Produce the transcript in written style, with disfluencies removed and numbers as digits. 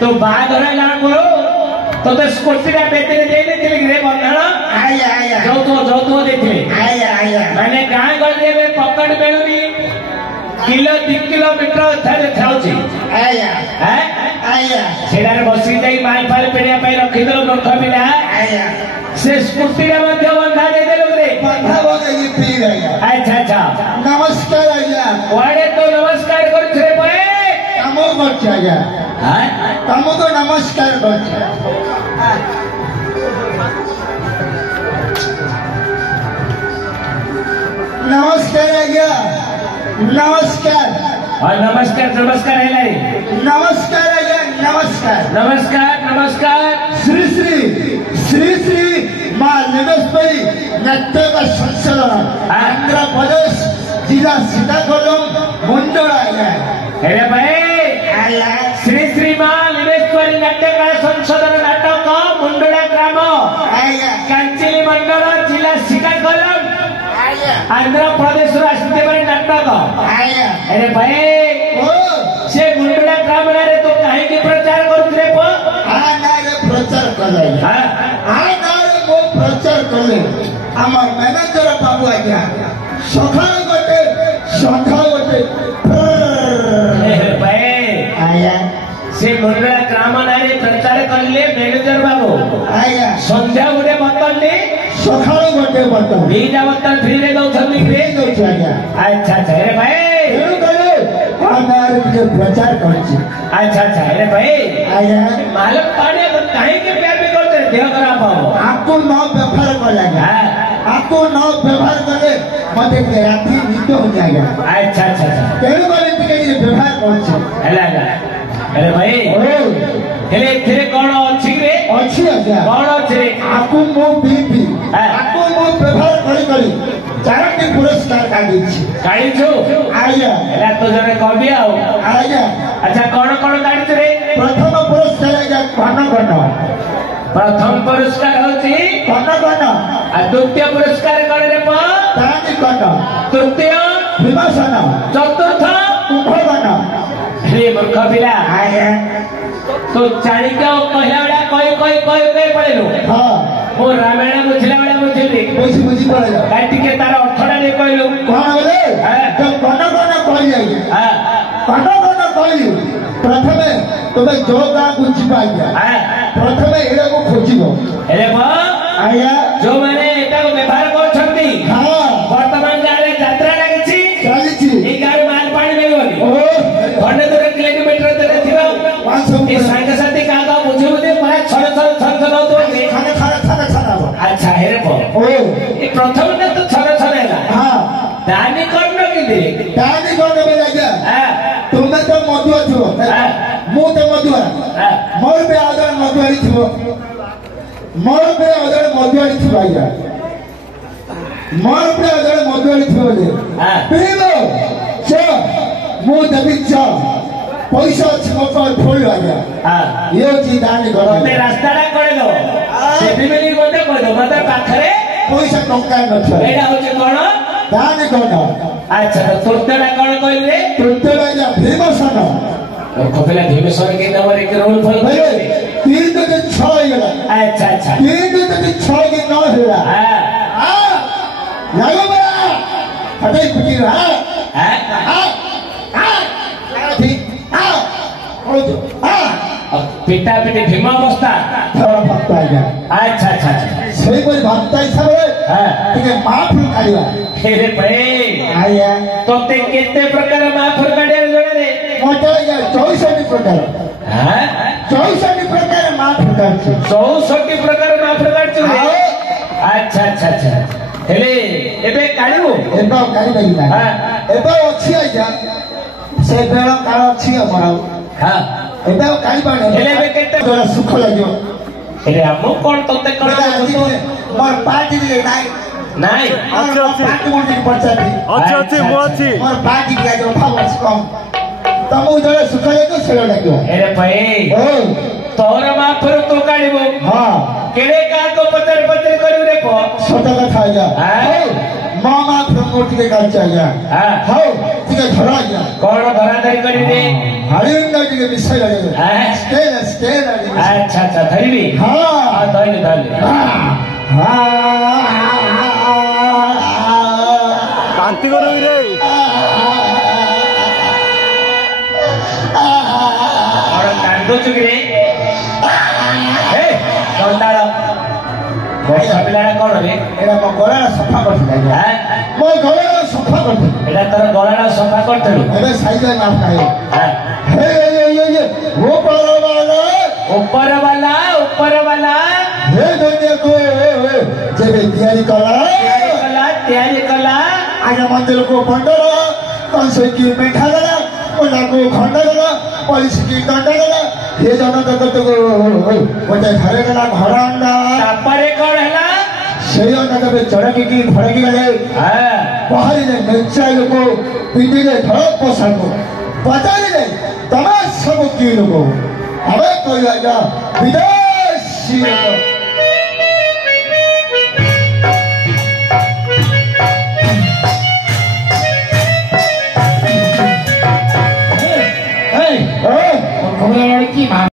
तो बाघर तो स्कूटी जो मैंने गाँ गली में पकड़ मिलूनी किलो 2 किलोमीटर बसी जाई माल फाल पेड़िया रखीदेल मूर्ख पिला से स्कूटी बंधा देदेलु अच्छा अच्छा नमस्कार आज्ञा कड़े तो नमस्कार कर तुमको नमस्कार नमस्कार आज्ञा नमस्कार नमस्कार नमस्कार है नमस्कार आज्ञा नमस्कार नमस्कार नमस्कार श्री श्री श्री श्री माँ निमेश नाट्यक संशोधन आंध्र प्रदेश जिला श्रीकाकुलम मंडल आज्ञा भाई श्री श्री माँ निमेश्वरी नाट्यक संशोधन नाटक मुंडा ग्राम कांचिली मंडल जिला श्रीकाकुलम आंध्र प्रदेश नाटक अरे भाई से मुंडा ग्राम तो कहीं प्रचार करते प्रचार कले प्रचार कले आम मैनेजर बाबू आज्ञा सखा गोटे से मुंडा ग्राम नारे प्रचार कले मैनेजर बाबू संध्या गोटे बतल सखा गोटे बतल दीटा बतल फ्री रे दौर अच्छा अच्छा अरे भाई प्रचार कर अच्छा अच्छा अरे भाई मालक पाने कहीं के प्यार भी करते देह खराब हो आपको न व्यवहार कर आपको न व्यवहार करे मत राति नित हो जाएगा अच्छा अच्छा अच्छा तेरे बारे व्यवहार कर अरे भाई हेले तेरे कौन अच्छी रे अच्छी आज्ञा कौन अच्छी रे आपको मो बीपी आपको मो व्यवहार करी चारोटी पुरस्कार काढ़ी छो आज्ञा एला तो जने कवि आउ आज्ञा अच्छा कौन कौन काढ़ी रे प्रथम पुरस्कार आज्ञा कन प्रथम पुरस्कार होची कन आ द्वितीय पुरस्कार कौन रे पो तानी कन तृतीय भीमासन चतुर्थ कुंभकर्ण हे मूर्ख पिला आया तो चाणिक्य कहला बड़ा कई पड़ेलु हाँ मो रामायण बुझला बड़ा बुझिली बुझी पड़ेगा काई टिके तार अर्थडा ने कहलु कौन बोले हाँ। तो कन कह जाइए हां कन कहली प्रथमे तुम्हें जो गाँ को जिपाइया हां प्रथमे एड़ा को खोजिबो एरे पो आया जो माने एटा को व्यवहार करछंती हाँ वर्तमान गाले यात्रा लागिछि चालीची ए गारे माल पानी देबोनी ओ घंटे दर किलोमीटर दर थिबो ए संग साथी का बुझे मला छन होतो खाना अच्छा हेरे पो ओ ए प्रथम ने तो छन हैला हाँ दानी कर्ण के दे दानी कौन बोले आज्ञा हां तुम्हें तो मधुआ थो मु तो मधुआ मोर पे आदर मधुआरी थो मोर पे आदर मधुआरी थो आज्ञा मोर पे आदर मधुआरी थो बोले हां पीलो च मु देवी च पैसा छको फुल आज्ञा हां यो जी दानी करो ते रास्ता रा करे दो सेठी बेली मते कह दो मते पाखरे पैसा टंका न एडा होचे कोन दानी करो अच्छा तो तोरतेडा कोन कहले तुरते राजा भीमसन कपिला भीमेश्वर के नंबर एक रोल फल भले 3 तो 6 होला अच्छा अच्छा 3 तो 6 के 9 होला हां लागो बड़ा हटे पिटी रहा हां ठीक पिटा पिटी भीम अवस्था भक्त आज्ञा अच्छा अच्छा अच्छा ସେଇପରି ଭକ୍ତ ହିସାବରେ ଟିକେ ମାଫୁଲ କାଢିବା हेरे भाई ଆଜ୍ଞା तोते केते प्रकार माफुर काढिया जणे रे ମତେ ଆଜ୍ଞା 64 ପ୍ରକାର हां 64 ପ୍ରକାର ମାଫୁଲ କାଢୁଛି 64 ପ୍ରକାର ମାଫୁର କାढଛୁ रे अच्छा अच्छा अच्छा हेले एबे काढू ଏବେ ଆଉ କାଢିପାରିବି ନା हां ଏବେ ଅଛି ଆଜ୍ଞା ସେ ବେଳ କାଳ ଅଛି ଆମର हां ଏବେ ଆଉ କାଢିପାରିବି ହେଲେ ଏବେ କେତେ ଜଣ ସୁଖ ଲାଗିବ हेले हमो कोन तोते कोन ମୋର ପାର୍ଟି ଦିଏ ନାଇଁ ନାଇଁ ପାର୍ଟି ମୁଣ୍ଡି ପଚାରି ଅଛି ମୁଁ ଅଛି ମୋର ପାର୍ଟି ଦିଆ ଯାଉ ଭାବ କମ ତମକୁ ଜଣେ ସୁଖ ଲାଗିବ ସେଳ ଲାଗିବ हेरे भाई ଓ तोर माफुर तू काढिबो ହଁ केड़े का को पतर करू रे पो ସତ କଥା ଆଜ୍ଞା ହାଁ? ମା ମା ପ୍ରଭୁ ଟିକେ କାଢୁଛି ଆଜ୍ଞା हां ହଉ ଟିକେ ଧର ଆଜ୍ଞା कोन धराधरी करी रे ହାଡ଼ିଣ୍ଡ ଟିକେ ମିଶାଇ ଲାଗିବ ହାଁ? ସ୍କେଲ अच्छा अच्छा धरिबी ହଁ हां धइले ବାନ୍ତି କରିବି ରେ और कांदो चुगरे हे दंडाळ ବର୍ଷା ପିଲାଟା କଣ ରେ ଏଇଟା ମୋ ଗଳାଟା ସଫା କରିଥିଲି ଆଜ୍ଞା ହାଁ? ମୋ ଗଳାଟା ସଫା କରିଥିଲି ଏଇଟା ତୋର ଗଳାଟା ସଫା କରିଥିଲୁ ଏବେ ସାଇଜ ମାଫ ଖାଇବ ହାଁ? ହେ ଉପର ବାଲା ହେ ଦୁନିଆକୁ ଯେବେ ତିଆରି ତିଆରି କଲା ଆଜ୍ଞା ମନ୍ଦିରକୁ ଖଣ୍ଡର କଂସକି ମିଠା ଦେଲା ଓଲାକୁ ଖଣ୍ଡ ଦେଲା ପଲିସିକି ଦଣ୍ଡ ଦେଲା ହେ ଜନ ଜଗତକୁ ଗୋଟେ ଘରେ ଦେଲା ଘର ଅଣ୍ଡା ତାପରେ କଣ ହେଲା ସେଇ ଅଣ୍ଡା କେବେ ଚଡ଼କିକି ଭଡ଼କି ଗଲେ ହାଁ? ପହରିଲେ ମେଞ୍ଚା ଲୋକ ପିନ୍ଧିଲେ ଧଳ ପୋଷାକ ପଚାରିଲେ ତମେ ସବୁ କି ଲୋକ ଆମେ କହିବା ବିଦେଶୀ ଲୋକ